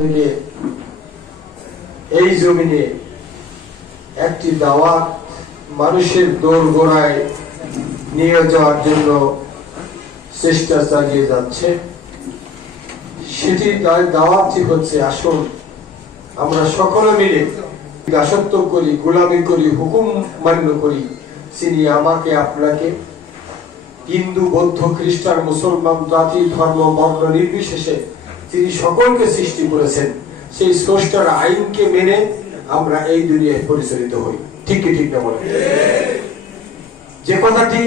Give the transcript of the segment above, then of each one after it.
থেকে এই জমিনে একটি দাওয়াত মানুষের দোরগোড়ায় নিয়ে যাওয়ার জন্য চেষ্টা চালিয়ে যাচ্ছে। সেটি দাওয়াতটি হচ্ছে, আসুন আমরা সকলে মিলে দাসত্ব করি, গোলামি করি, হুকুম মান্য করি। তিনি আমাকে আপনাকে হিন্দু, বৌদ্ধ, খ্রিস্টান, মুসলমান, জাতি, ধর্ম, বর্ণ নির্বিশেষে তিনি সকলকে সৃষ্টি করেছেন। সেই স্রষ্টার আইনকে মেনে আমরা এই দুনিয়ায় পরিচালিত হই। ঠিক কি ঠিক না বলে? যে কথাটি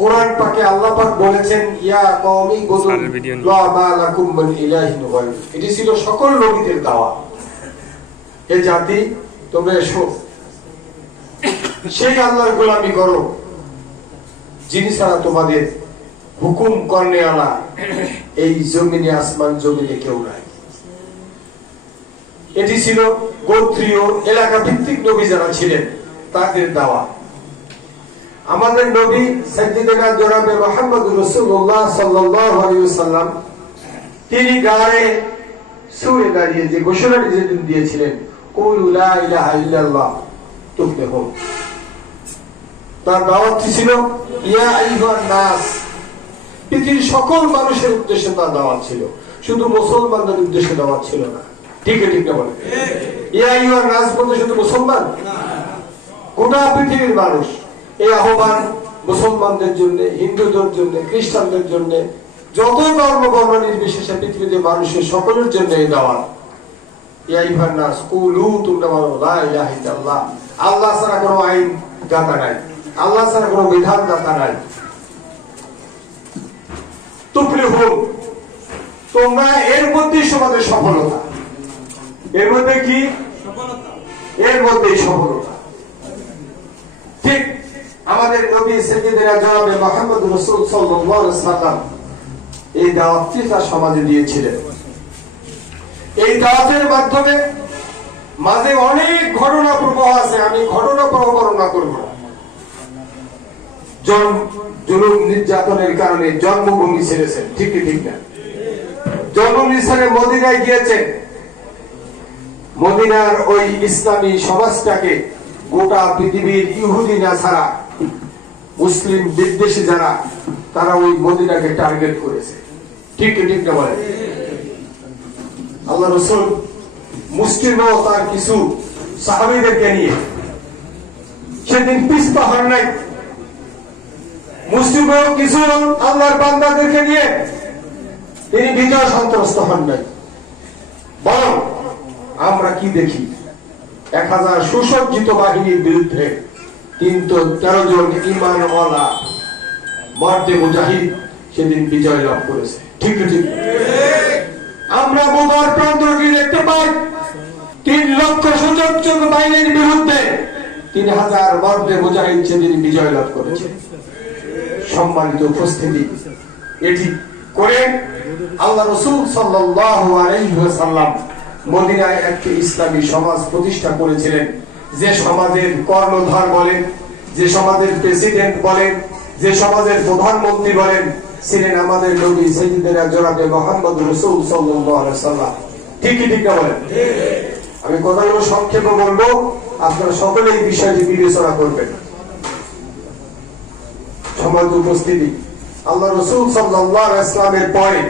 কোরআন পাকে আল্লাহ পাক বলেছেন, ইয়া কওমি বুদুল্লাহ মা লাকুম মিন ইলাহিন গায়রু। এটি ছিল সকল নবীদের দাওয়াত। হে জাতি, তোমরা এসো, সেই আল্লাহর গোলামি করো যিনি ছাড়া তোমাদের হুকুম করনে আলা এই জমিনে, আসমান জমিনে কেউ নাই। এটি ছিল গোত্রীয় এলাকা ভিত্তিক নবী যারা ছিলেন তাদের দাওয়াত। আমাদের নবী সাইয়্যিদুনা জনাবে মুহাম্মদুর রাসূলুল্লাহ সাল্লাল্লাহু আলাইহি ওয়াসাল্লাম তিনি গায়ে সুরে দাঁড়িয়ে যে ঘোষণাটি যেদিন দিয়েছিলেন, কুলু লা ইলাহা ইল্লাল্লাহ তুফলিহুন, তার দাওয়াতটি ছিল ইয়া আইয়ুহান নাস। পৃথিবীর সকল মানুষের উদ্দেশ্যে তার দাওয়াত ছিল, শুধু মুসলমানদের উদ্দেশ্যে দাওয়াত ছিল না। ঠিক ঠিক না বলে? ইয়া আইয়ুহান নাস বলতে শুধু মুসলমান, গোটা পৃথিবীর মানুষ। এই আহ্বান মুসলমানদের জন্য, হিন্দুদের জন্য, খ্রিস্টানদের জন্য, যত ধর্ম বর্ণ নির্বিশেষে পৃথিবীতে মানুষের সকলের জন্য এই দাওয়াত। ইয়া আইয়ুহান নাস কুলু, তোমরা বলো লা ইলাহা ইল্লাল্লাহ, আল্লাহ ছাড়া কোনো আইন দাতা নাই, আল্লাহ ছাড়া কোনো বিধান দাতা নাই। তুফলিহুন, তোমরা এর মধ্যেই তোমাদের সফলতা। এর মধ্যে কি সফলতা? এর মধ্যেই সফলতা। ঠিক আমাদের নবী সাইয়্যিদুনা জনাবে মুহাম্মদুর রাসূল সাল্লাল্লাহু আলাইহি ওয়াসাল্লাম এই দাওয়াতটি তার সমাজে দিয়েছিলেন। এই দাওয়াতের মাধ্যমে মাঝে অনেক ঘটনা প্রবাহ আছে, আমি ঘটনা প্রবাহ বর্ণনা করব না। জুলুম নির্যাতনের কারণে জন্মভূমি ছেড়েছেন, ঠিক কি ঠিক না? জন্মভূমি ছেড়ে মদিনায় গিয়েছেন। মদিনার ওই ইসলামী সমাজটাকে গোটা পৃথিবীর ইহুদি না ছাড়া মুসলিম বিদ্বেষী যারা, তারা ওই মদিনাকে টার্গেট করেছে। ঠিক কি ঠিক না বলে? আল্লাহ রাসূল মুসলিম ও তার কিছু সাহাবীদেরকে নিয়ে সেদিন পিছপা হন নাই। মুসলিম ও কিছু আল্লাহর বান্দাদেরকে নিয়ে তিনি বিজয় সন্ত্রস্ত হন নাই। বরং আমরা কি দেখি, 1000 সুসজ্জিত বাহিনীর বিরুদ্ধে 313 জন ঈমানওয়ালা মর্দে মুজাহিদ সেদিন বিজয় লাভ করেছে। ঠিক ঠিক। আমরা বোমার প্রান্তটি দেখতে পাই, 3 লক্ষ সুসজ্জিত বাহিনীর বিরুদ্ধে 3000 মর্দে মুজাহিদ সেদিন বিজয় লাভ করেছে। সম্মানিত উপস্থিতি, এটি করে আল্লাহ রাসূল সাল্লাল্লাহু আলাইহি ওয়াসাল্লাম মদিনায় একটি ইসলামী সমাজ প্রতিষ্ঠা করেছিলেন। যে সমাজের কর্ণধার বলেন, যে সমাজের প্রেসিডেন্ট বলেন, যে সমাজের প্রধানমন্ত্রী বলেন, ছিলেন আমাদের নবী সাইয়্যিদুনা জনাবে মুহাম্মদুর রাসূল সাল্লাল্লাহু আলাইহি ওয়াসাল্লাম। ঠিক কি ঠিক না বলেন? আমি কথাগুলো সংক্ষেপে বলবো, আপনারা সকলে এই বিষয়টি বিবেচনা করবেন। সম্মানিত উপস্থিতি, আল্লাহ রাসূল সাল্লাল্লাহু আলাইহি ওয়াসাল্লামের পরে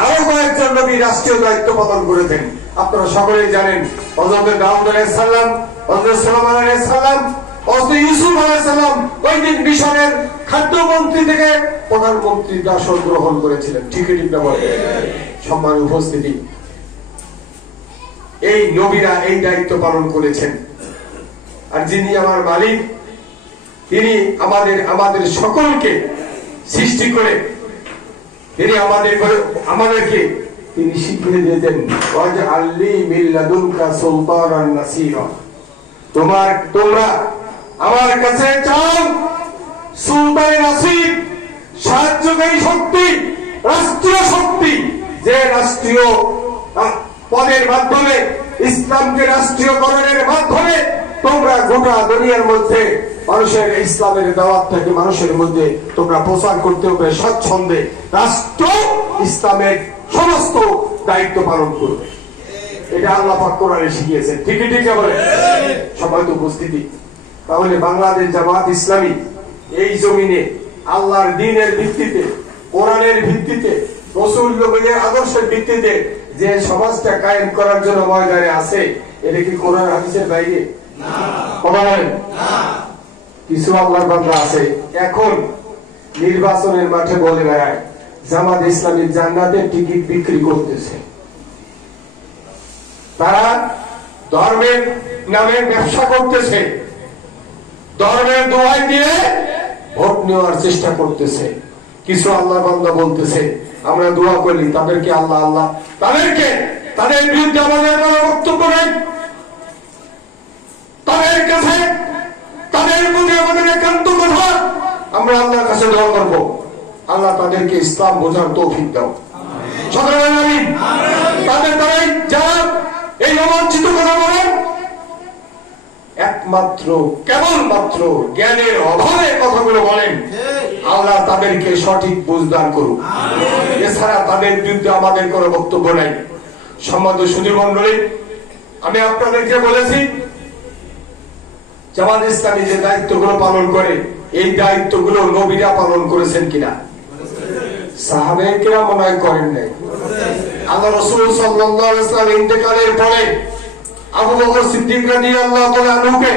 আরো কয়েকজন নবী রাষ্ট্রীয় দায়িত্ব পালন করেছেন। আপনারা সকলেই জানেন, হযরত দাউদ আলাইহিস সালাম, হযরত সুলাইমান আলাইহিস সালাম, হযরত ইউসুফ আলাইহিস সালাম ওই দিন মিশরের খাদ্যমন্ত্রী থেকে প্রধানমন্ত্রীর আসন গ্রহণ করেছিলেন। ঠিক ঠিক না বলে? সম্মানিত উপস্থিতি, এই নবীরা এই দায়িত্ব পালন করেছেন। আর যিনি আমার মালিক, তিনি আমাদের সকলকে সৃষ্টি করে তিনি আমাদেরকে তিনি শিখিয়ে দিয়েছেন, ওয়াজআলনি মিন লাদুনকা সুলতানান নাসীরা, তোমরা আমার কাছে চাও সুলতান নাসীর, সাহায্যকারী শক্তি, রাষ্ট্রীয় শক্তি, যে রাষ্ট্রীয় পদের মাধ্যমে, ইসলামকে রাষ্ট্রীয়করণের মাধ্যমে তোমরা গোটা দুনিয়ার মধ্যে মানুষের ইসলামের দাওয়াতটাকে মানুষের মধ্যে তোমরা প্রচার করতে হবে স্বচ্ছন্দে। রাষ্ট্র ইসলামের সমস্ত দায়িত্ব পালন করবে। এটা আল্লাহ পাক কোরআনে শিখিয়েছেন। ঠিকই ঠিক বলে সবাই তো উপস্থিতি। তাহলে বাংলাদেশ জামাত ইসলামী এই জমিনে আল্লাহর দ্বীনের ভিত্তিতে, কোরআনের ভিত্তিতে, রাসূল নবীর আদর্শের ভিত্তিতে যে সমাজটা কায়েম করার জন্য ময়দানে আছে, এটা কি কোরআন হাদিসের বাইরে? না। কিছু আল্লাহর বান্দা আছে এখন নির্বাচনের মাঠে বলে বেড়ায় জামাত ইসলামী জান্নাতের টিকিট বিক্রি করতেছে। তারা ধর্মের নামে ব্যবসা করতেছে, ধর্মের দোহাই দিয়ে ভোট নেওয়ার চেষ্টা করতেছে। কিছু আল্লাহর বান্দা বলতেছে আমরা দোয়া করি তাদেরকে আল্লাহ আল্লাহ, তাদের বিরুদ্ধে আমাদের কোনো বক্তব্য নেই, তাদের কাছে তাদের প্রতি আমাদের একান্ত কথা, আমরা আল্লাহর কাছে দোয়া করব আল্লাহ তাদেরকে ইসলাম বোঝার তৌফিক দাও। সকলে আমিন। তাদের দ্বারাই যারা এই অবাঞ্ছিত কথা বলেন, একমাত্র কেবলমাত্র জ্ঞানের অভাবে কথাগুলো বলেন, আল্লাহ তাদেরকে সঠিক বুঝদান করুক। এছাড়া তাদের বিরুদ্ধে আমাদের কোনো বক্তব্য নাই। সম্মানিত সুধী মণ্ডলী, আমি আপনাদেরকে বলেছি জামাত ইসলামী যে দায়িত্বগুলো পালন করে, এই দায়িত্বগুলো নবীরা পালন করেছেন কিনা? সাহাবায়ে কেরাম মনে হয় করেন নাই। আল্লাহ রাসূল সাল্লাল্লাহু আলাইহি ওয়াসাল্লাম ইন্তেকালের পরে আবু বকর সিদ্দিক রাদিয়াল্লাহু তাআলা আনহুকে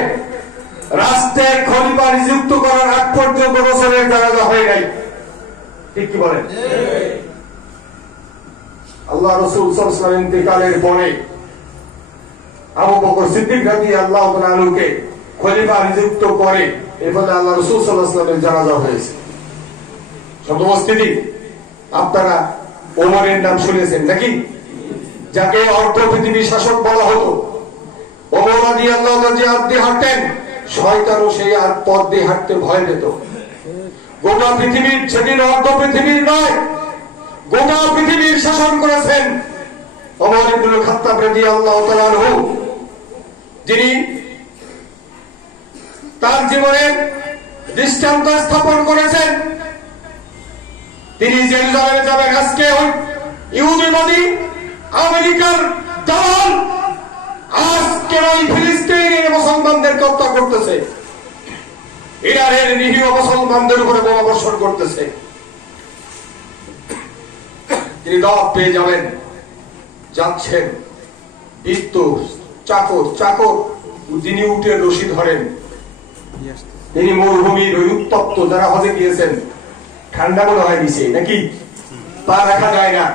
রাষ্ট্রের খলিফা নিযুক্ত করার আগ পর্যন্ত রাসূলের জানাজা হয় নাই। ঠিক কি বলেন? আল্লাহ রাসূল সাল্লাল্লাহু আলাইহি ওয়াসাল্লাম ইন্তেকালের পরে আবু বকর সিদ্দিক রাদিয়াল্লাহু তাআলা আনহুকে খলিফা নিযুক্ত করে, এর ফলে আল্লাহ রাসূল সাল্লাল্লাহু আলাইহি ওয়াসাল্লামের জানাজা হয়েছে। সর্বস্থিতি আপনারা ওমরের নাম শুনেছেন নাকি? যাকে অর্ধ পৃথিবীর শাসক বলা হতো। ওমর রাদিয়াল্লাহু তাআলা যে হাত দিয়ে হাঁটতেন, শয়তানও সেই আর পথ দিয়ে হাঁটতে ভয় পেত। গোটা পৃথিবীর, সেদিন অর্ধ পৃথিবীর নয়, গোটা পৃথিবীর শাসন করেছেন ওমর ইবনুল খাত্তাব রাদিয়াল্লাহু তাআলা আনহু, যিনি তার জীবনে দৃষ্টান্ত স্থাপন করেছেন। তিনি জেরুজালেমে যাবেন। আজকে ইহুদিবাদী আমেরিকার দালাল আজকে ওই ফিলিস্তিনের মুসলমানদেরকে হত্যা করতেছে, ইরানের নিরীহ মুসলমানদের উপরে বোমা বর্ষণ করতেছে। তিনি দাওয়াত পেয়ে যাবেন, যাচ্ছেন, বৃত্ত চাকর তিনি উঠে রশি ধরেন। তিনি মরুভূমির ওই উত্তপ্ত, যারা হজে গিয়েছেন ঠান্ডা মনে হয় দিছে নাকি, পা রাখা যায় না,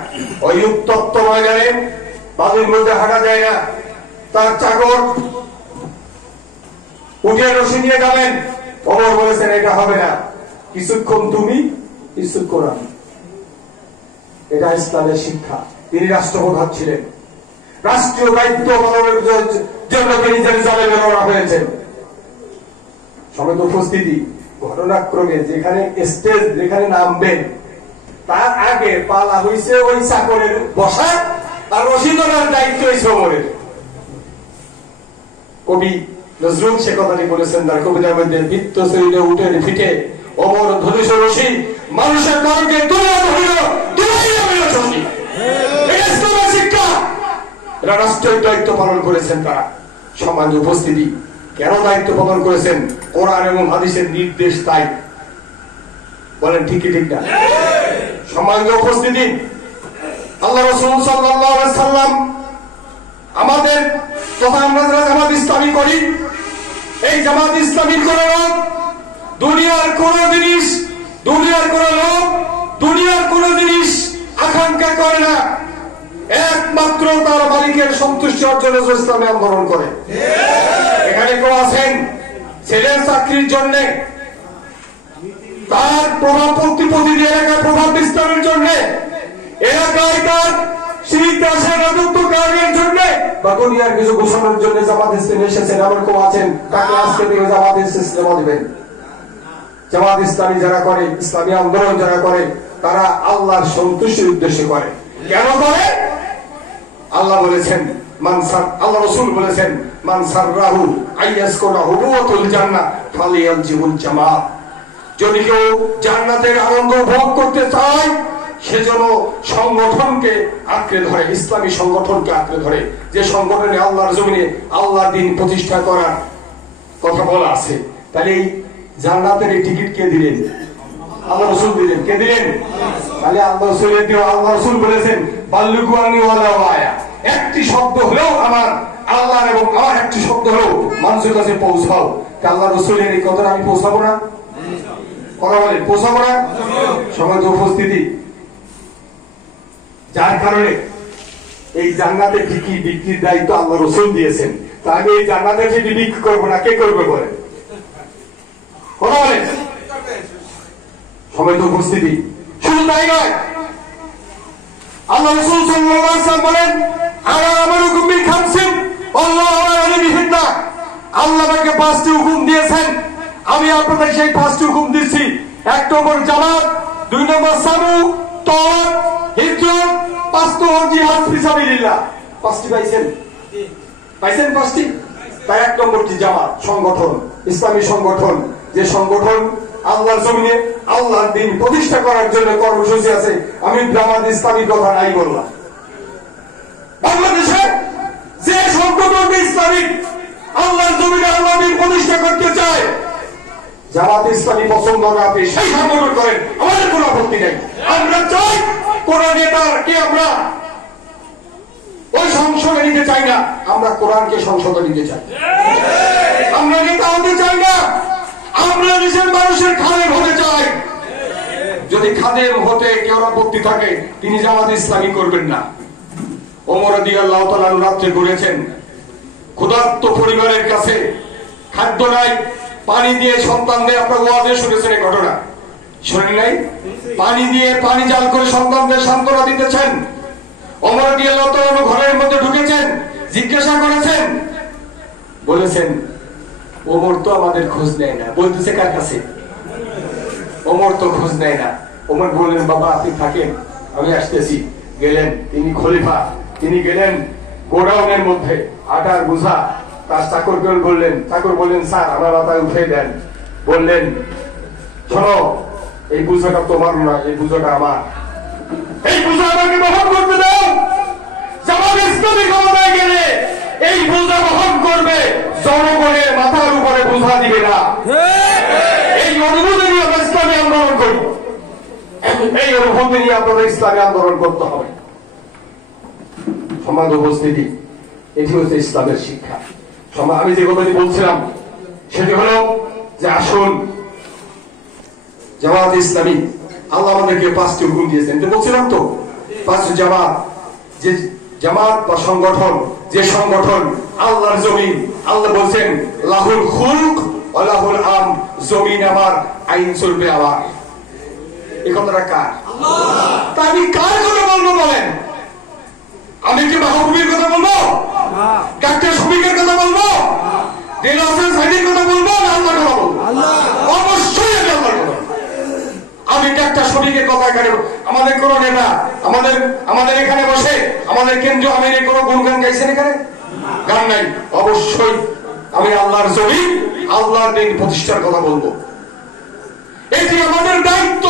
ওই উত্তপ্ত ময়দানে বালুর মধ্যে হাঁটা যায় না। তার চাকর উঠে রশি নিয়ে যাবেন। ওমর বলেছেন এটা হবে না, কিছুক্ষণ তুমি, কিছুক্ষণ আমি। এটা ইসলামের শিক্ষা। তিনি রাষ্ট্রপ্রধান ছিলেন, রাষ্ট্রীয় দায়িত্ব পালনের জন্য তিনি জেরুজালেমে রওনা হয়েছেন। সমেত উপস্থিতি, ঘটনাক্রমে যেখানে স্টেজ, যেখানে নামবেন তার আগে পালা হইছে ওই চাকরের বসা, আর রশি ধরার দায়িত্ব হয়েছে ওমরের। কবি নজরুল সে কথাটি বলেছেন তার কবিতার মধ্যে, বৃত্ত শরীরে উঠে ফিটে ওমর ধনুষ রশি, মানুষের কারণকে তুলে ধরিল দুলাইয়া মেল শশী। এটা ইসলামের শিক্ষা। এরা রাষ্ট্রের দায়িত্ব পালন করেছেন তারা। সম্মানিত উপস্থিতি, কেন দায়িত্ব পালন করেছেন? কোরআন এবং হাদিসের নির্দেশ তাই। বলেন ঠিক কি ঠিক না? সম্মানিত উপস্থিতি, আল্লাহ রাসূল সাল্লাল্লাহু আলাইহি সাল্লাম আমাদের তথা আমরা যারা জামাত ইসলামী করি, এই জামাত ইসলামীর কোন লোক, দুনিয়ার কোন জিনিস, দুনিয়ার কোন লোক, দুনিয়ার কোন জিনিস আকাঙ্ক্ষা করে না, একমাত্র তার মালিকের সন্তুষ্টি অর্জনের জন্য ইসলামে আন্দোলন করে। এখানে কেউ আছেন ছেলের চাকরির জন্য, তার প্রভাব প্রতিটি এলাকায় প্রভাব বিস্তারের জন্য, এলাকায় তার শিরিকাশের রাজত্ব কায়েমের জন্য বা দুনিয়ার কিছু ঘোষণার জন্য জামাত ইসলামী এসেছেন, এমন কেউ আছেন? তাকে আজকে থেকে জামাত ইসলামী দিবেন। জামাত ইসলামী যারা করে, ইসলামী আন্দোলন যারা করে, তারা আল্লাহর সন্তুষ্টির উদ্দেশ্যে করে। কেন করে? আল্লাহ বলেছেন, আল্লাহ রাসূল বলেছেন, মান সাররাহু আইয়াসকুনা হুবুতুল জান্নাহ ফালিয়ালজিমুল জামাত। যদি কেউ জান্নাতের আনন্দ উপভোগ করতে চায়, সেজন্য সংগঠনকে আঁকড়ে ধরে, ইসলামী সংগঠনকে আঁকড়ে ধরে, যে সংগঠনে আল্লাহর জমিনে আল্লাহর দিন প্রতিষ্ঠা করার কথা বলা আছে। তাহলে এই জান্নাতের এই টিকিট কে দিলেন? আল্লাহ রাসূল দিলেন। কে দিলেন? তাহলে আল্লাহ রাসূলের দেওয়া। আল্লাহ রাসূল বলেছেন বাল্লিগু আন্নী ওয়ালাউ আয়া, একটি শব্দ হলেও আমার আল্লাহর এবং আমার একটি শব্দ হলেও মানুষের কাছে পৌঁছাও। আল্লাহ রাসূলের এই কথাটা আমি পৌঁছাবো না? কথা বলেন, পৌঁছাবো না? সমাজে উপস্থিতি, যার কারণে এই জান্নাতে টিকিট বিক্রির দায়িত্ব আল্লাহ রাসূল দিয়েছেন। তা আমি এই জান্নাতে টিকিট বিক্রি করবো না, কে করবে বলেন? কথা বলেন, সবাই তো উপস্থিতি। শুধু তাই নয়, আল্লাহ রাসূল সাল্লাল্লাহু আলাইহি ওয়াসাল্লাম বলেন আনা আমারুকুম বিল খামসিন আল্লাহু আমারানি বিহিন্না, আল্লাহ আমাকে 5টি হুকুম দিয়েছেন, আমি আপনাদের সেই 5টি হুকুম দিচ্ছি। 1 নম্বর জামাত, 2 নম্বর সামু, তওয়াব, হিজরত, 5 নম্বর জিহাদ ফি সাবিলিল্লাহ। 5টি পাইছেন? পাইছেন 5টি? তাই 1 নম্বরটি জামাত, সংগঠন, ইসলামী সংগঠন, যে সংগঠন আল্লাহর জমিনে আল্লাহর দিন প্রতিষ্ঠা করার জন্য কর্মসূচি আছে। আমি জামাত ইসলামীর কথা নাই বললাম। বাংলাদেশে যে সংগঠন ইসলামিক আল্লাহর জমিনে আল্লাহর দিন প্রতিষ্ঠা করতে চায়, জামাত ইসলামী পছন্দ না, আপনি সেই সংগঠন করেন, আমাদের কোনো আপত্তি নেই। আমরা চাই কোন নেতাকে আমরা ওই সংসদে নিতে চাই না, আমরা কোরআনকে সংসদে নিতে চাই। আমরা নেতা হতে চাই না, আমরা দেশের মানুষের খাদেম হতে চাই। যদি খাদেম হতে কেউ আপত্তি থাকে, তিনি জামাত ইসলামী করবেন না। ওমর রাদিয়াল্লাহু তাআলা রাত্রে ঘুরেছেন, ক্ষুধার্ত পরিবারের কাছে খাদ্য নাই, পানি দিয়ে সন্তানদের, আপনার ওয়াজে শুনেছেন এই ঘটনা, শুনেন নাই? পানি দিয়ে, পানি জাল করে সন্তানদের সান্ত্বনা দিতেছেন। ওমর রাদিয়াল্লাহু তাআলা ঘরের মধ্যে ঢুকেছেন, জিজ্ঞাসা করেছেন, বলেছেন ওমর তো আমাদের খোঁজ নেয় না। বলতেছে কার কাছে? ওমর তো খোঁজ নেয় না। ওমর বললেন বাবা আপনি থাকেন, আমি আসতেছি। গেলেন, তিনি খলিফা, তিনি গেলেন গোডাউনের মধ্যে আটার বোঝা, তার চাকরকে বললেন, চাকর বললেন স্যার আমার মাথায় উঠে দেন। বললেন শোনো, এই বোঝাটা তোমার না, এই বোঝাটা আমার, এই বোঝা আমাকে বহন করতে দাও। জামাত ইসলামী ক্ষমতায় গেলে এই বোঝা বহন করবে, জনগণের মাথার উপরে বোঝা দিবে না। এই অনুভূতি নিয়ে আমরা ইসলামী আন্দোলন করি, এই অনুভূতি নিয়ে আপনাদের ইসলামী আন্দোলন করতে হবে। সমাজ উপস্থিতি, এটি হচ্ছে ইসলামের শিক্ষা। আমি যে কথাটি বলছিলাম সেটি হলো যে আসুন জামাত ইসলামী আল্লাহ আমাদেরকে 5টি হুকুম দিয়েছেন, বলছিলাম তো 5 জামাত, যে জামাত বা সংগঠন, যে সংগঠন আল্লাহর জমিন, আল্লাহ বলছেন লাহুল খুলক ওয়া লাহুল আম, জমিন আমার, আইন চলবে আমার। এই কথাটা কার? তা আমি কার কথা বলবো বলেন? আমি কি মাহবুবের কথা বলবো? ডাক্তার শফিকের কথা বলবো? দিলওয়ার হোসেন সাইদির কথা বলবো না আল্লাহর কথা বলবো? অবশ্যই আমি আল্লাহর কথা। আমি ডাক্তার শফিকের কথা এখানে, আমাদের কোন নেতা আমাদের এখানে বসে আমাদের কেন্দ্রীয় আমিরের কোন গুণগান গাইছেন? এখানে গান নাই। অবশ্যই আমি আল্লাহর জমিন, আল্লাহর দিন প্রতিষ্ঠার কথা বলবো। এটি আমাদের দায়িত্ব।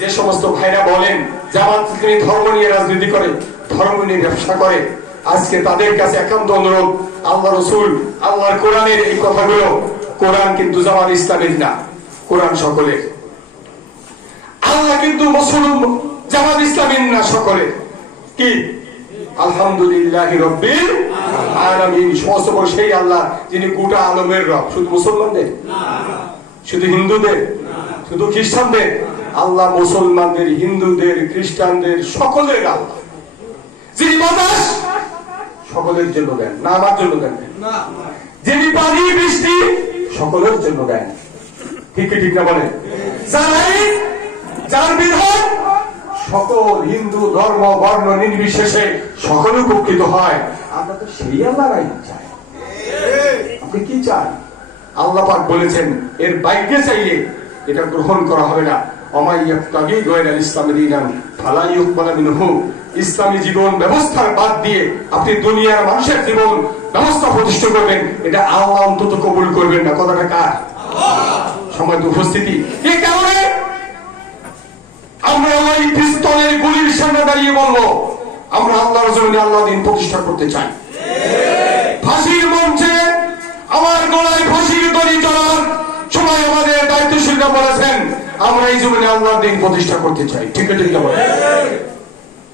যে সমস্ত ভাইরা বলেন জামাত ইসলামী ধর্ম নিয়ে রাজনীতি করে, ধর্ম নিয়ে ব্যবসা করে, আজকে তাদের কাছে একান্ত অনুরোধ, আল্লাহ রাসূল, আল্লাহর কোরআনের এই কথাগুলো, কোরআন কিন্তু জামাত ইসলামীর না, কোরআন সকলের। আল্লাহ কিন্তু মুসলমান জামাত ইসলামীর না, সকলের। কি? আলহামদুলিল্লাহি রাব্বিল আলামিন, সমস্ত বড় সেই আল্লাহ যিনি গোটা আলমের রব। শুধু মুসলমানদের না, শুধু হিন্দুদের, শুধু খ্রিস্টানদের? আল্লাহ মুসলমানদের, হিন্দুদের, খ্রিস্টানদের, সকলের আল্লাহ। যিনি বাতাস সকলের জন্য দেন, না আমার জন্য দেন না। যিনি পানি বৃষ্টি সকলের জন্য দেন, ঠিক কি ঠিক না বলেন? যার বিধান সকল হিন্দু ধর্ম বর্ণ নির্বিশেষে সকলে উপকৃত হয়। আমরা তো সেই আল্লাহ চাই। আপনি কি চান? আল্লাহ পাক বলেছেন এর বাইরে চাইলে এটা গ্রহণ করা হবে না। ইসলামী জীবন ব্যবস্থার বাদ দিয়ে আপনি দুনিয়ার মানুষের জীবন ব্যবস্থা প্রতিষ্ঠা করবেন, এটা আল্লাহ অন্তত কবুল করবেন না। কথাটা কার? সময় উপস্থিতি। এই কারণে আমরা এই পিস্তলের গুলির সামনে দাঁড়িয়ে বলবো আমরা আল্লাহর জমিনে আল্লাহ দিন প্রতিষ্ঠা করতে চাই। ফাঁসির মঞ্চে আমার গলায় ফাঁসির দড়ি চলার সময় আমাদের দায়িত্বশীলরা বলেছেন আমরা এই জমিনে আল্লাহর দিন প্রতিষ্ঠা করতে চাই। ঠিক আছে,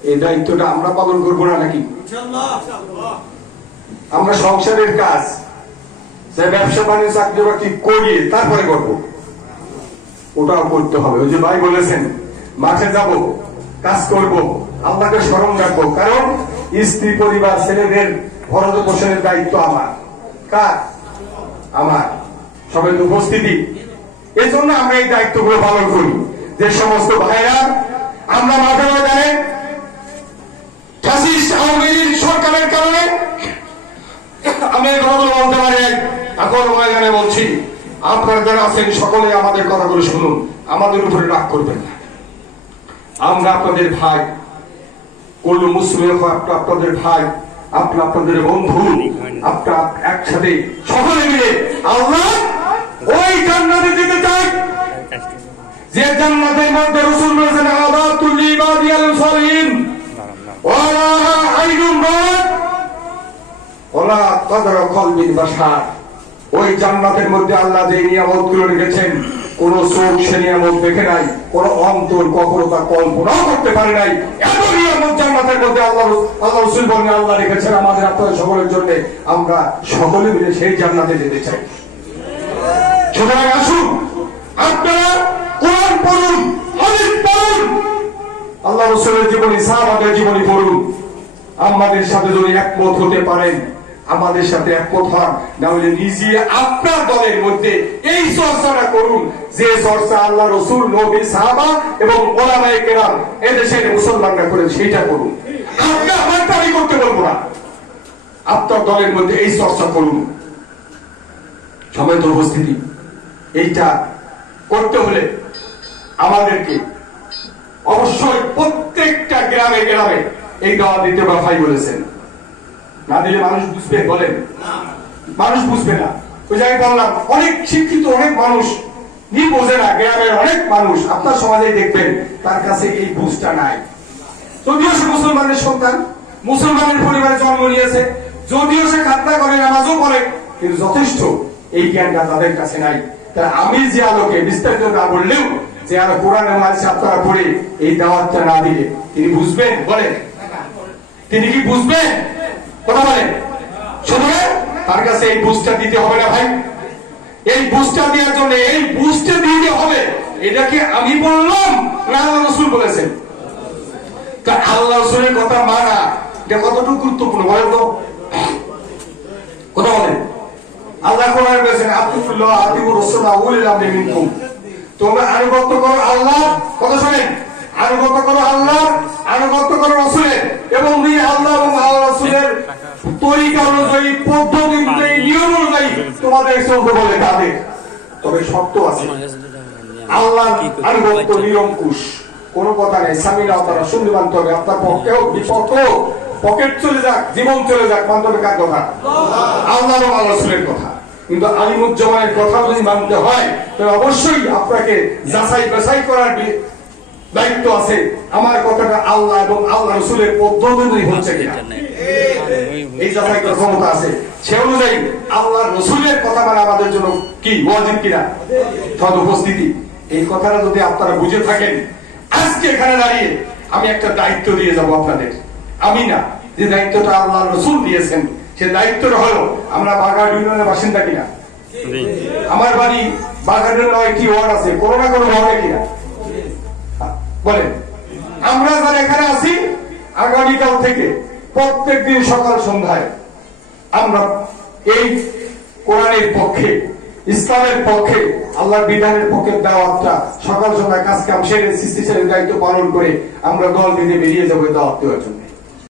এই দায়িত্বটা আমরা পালন করবো না নাকি? আমরা সংসারের কাজ যে ব্যবসা বাণিজ্য চাকরি বাকরি করিয়ে তারপরে করবো, ওটাও করতে হবে। ওই যে ভাই বলেছেন মাঠে যাব, কাজ করব, আল্লাহকে স্মরণ রাখবো, কারণ স্ত্রী পরিবার ছেলেদের ভরণ পোষণের দায়িত্ব আমার। কার? আমার। সবাই তো উপস্থিতি, এই জন্য আমরা এই দায়িত্বগুলো পালন করি। যে সমস্ত ভাইরা আমরা মাঠে ময়দানে ফ্যাসিস্ট আওয়ামী লীগ সরকারের কারণে আমি এই কথাগুলো বলতে পারি, এখন ময়দানে বলছি আপনারা যারা আছেন সকলে আমাদের কথাগুলো শুনুন, আমাদের উপরে রাগ করবেন না। আমরা আপনাদের ভাই, কোন মুসলিম আপনাদের ভাই, আপনাদের বন্ধু, আপনারা একসাথে সকলে মিলে আল্লাহ ওই জান্নাতে যেতে চাই যে জান্নাতের মধ্যে রাসূল বলেছেন আযাতুল ইবাদিয়াল সালিহিন ওয়ালা আইনুন রাত ওয়ালা কদর কলবিন বাশার। ওই জান্নাতের মধ্যে আল্লাহ যে নিয়ামতগুলো রেখেছেন কোন চোখ সে নিয়ামত দেখে নাই, কোন অন্তর কখনো তা কল্পনাও করতে পারে নাই। এত নিয়ামত জান্নাতের মধ্যে আল্লাহ রাসূল বলেন আল্লাহ রেখেছেন আমাদের আপনাদের সকলের জন্য। আমরা সকলে মিলে সেই জান্নাতে যেতে চাই। সুতরাং আসুন আপনারা কোরআন পড়ুন, হাদিস পড়ুন, আল্লাহ রাসূলের জীবনী, সাহাবাদের জীবনী পড়ুন। আমাদের সাথে যদি একমত হতে পারেন আমাদের সাথে একমত হন, না হলে নিজে আপনার দলের মধ্যে এই চর্চাটা করুন যে চর্চা আল্লাহ রাসূল, নবী, সাহাবা এবং ওলামায়ে কেরাম এদেশের মুসলমানরা করেন সেইটা করুন। আপনার আমারটা আমি করতে বলবো না, আপনার দলের মধ্যে এই চর্চা করুন। সবাই তো উপস্থিতি, এইটা করতে হলে আমাদেরকে অবশ্যই প্রত্যেকটা গ্রামে গ্রামে এই দাওয়াত দিতে হবে। ভাই বলেছেন না দিলে মানুষ বুঝবে? বলেন মানুষ বুঝবে না। ওই জায়গায় বললাম অনেক শিক্ষিত অনেক মানুষ বোঝে না, গ্রামের অনেক মানুষ আপনার সমাজে দেখবেন তার কাছে এই বুঝটা নাই। যদিও সে মুসলমানের সন্তান, মুসলমানের পরিবারে জন্ম নিয়েছে, যদিও সে খাতনা করে, নামাজও পড়ে, কিন্তু যথেষ্ট এই জ্ঞানটা তাদের কাছে নাই। তাই আমি যে আলোকে বিস্তারিত না বললেও যে আরো কোরআনের মাঝে আপনারা পড়ে এই দাওয়াতটা না দিলে তিনি বুঝবেন? বলেন তিনি কি বুঝবেন? কথা বলেন। সুতরাং তার কাছে এই বুঝটা দিতে হবে না ভাই। এই বুঝটা দেওয়ার জন্য এই বুঝটা দিতে হবে। এটা কি আমি বললাম না আল্লাহ রাসূল বলেছেন? আল্লাহ রাসূলের কথা মানা এটা কতটুকু গুরুত্বপূর্ণ বলেন তো? কথা বলেন। আল্লাহ কোরআনে বলেছেন আতিউল্লাহ আতিউর রাসূল উলিল আমরি মিনকুম, তোমরা আনুগত্য করো আল্লাহ, কথা শুনেন, আনুগত্য করো আল্লাহ, আনুগত্য করো রাসূলের, এবং এই আল্লাহ এবং আল্লাহ রাসূলের তরিকা অনুযায়ী, পদ্ধতি অনুযায়ী, নিয়ম অনুযায়ী তোমাদের চলতে বলে তাদের। তবে শর্ত আছে। আল্লাহ আনুগত্য নিরঙ্কুশ, কোনো কথা নেই, সামিনা তারা শুনতে মানতে হবে। আপনার পক্ষে হোক বিপক্ষ হোক, পকেট চলে যাক, জীবন চলে যাক, মানতে হবে কার কথা? আল্লাহ এবং আল্লাহ রাসূলের কথা। কিন্তু আলিমুজ্জামানের কথা যদি মানতে হয় তবে অবশ্যই আপনাকে যাচাই বাছাই করার দায়িত্ব আছে। আমার কথাটা আল্লাহ এবং আল্লাহ রাসূলের পদ্ধতি হচ্ছে কিনা এই যাচাই করার ক্ষমতা আছে। সে অনুযায়ী আল্লাহ রাসূলের কথা মানে আমাদের জন্য কি ওয়াজিব কিনা? তদ উপস্থিতি এই কথাটা যদি আপনারা বুঝে থাকেন, আজকে এখানে দাঁড়িয়ে আমি একটা দায়িত্ব দিয়ে যাব আপনাদের। আমি না, যে দায়িত্বটা আল্লাহ রাসূল দিয়েছেন সে দায়িত্বটা হলো, আমরা বাগার ইউনিয়নের বাসিন্দা কিনা? আমার বাড়ি বাগানের 9টি ওয়ার্ড আছে, কোনো না কোনো ওয়ার্ডে কিনা? বলেন। আমরা যারা এখানে আছি আগামীকাল থেকে প্রত্যেক দিন সকাল সন্ধ্যায় আমরা এই কোরআনের পক্ষে, ইসলামের পক্ষে, আল্লাহর বিধানের পক্ষে দাওয়াতটা সকাল সন্ধ্যায় কাজ কাম সেরে সৃষ্টিশীলের দায়িত্ব পালন করে আমরা দল বেঁধে বেরিয়ে যাবো দাওয়াত দেওয়ার জন্য।